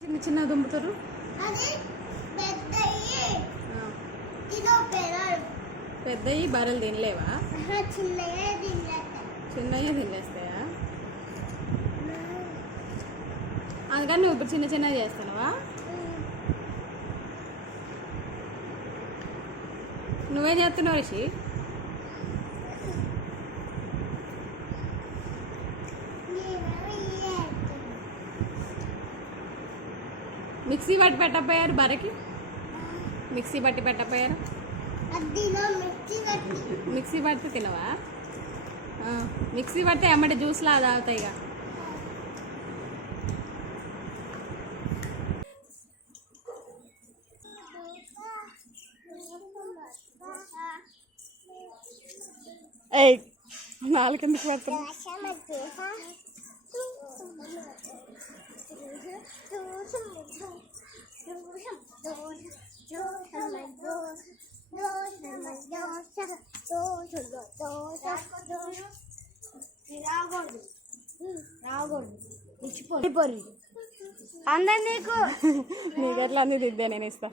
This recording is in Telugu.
చిన్న చిన్న దుంపుతారు పెద్దవి బర్రెలు తినలేవా? చిన్నవి తినేస్తాయా? అందుకని నువ్వు ఇప్పుడు చిన్న చిన్నవి చేస్తానవా? నువ్వే చేస్తున్నావు రిషి. మిక్సీ పట్టి పెట్టకపోయారు బర్రెకి? మిక్సీ పట్టి పెట్టకపోయారు? మిక్సీ పడితే తినవా? మిక్సీ పడితే ఎమ్మటి జ్యూస్లా తాగుతాయి ఇక. ఏయ్ నాలుగు కిందకి పెడతాను. అందరు నీకు నీకు ఎట్లా అన్నీ దిద్దా నేను ఇస్తా.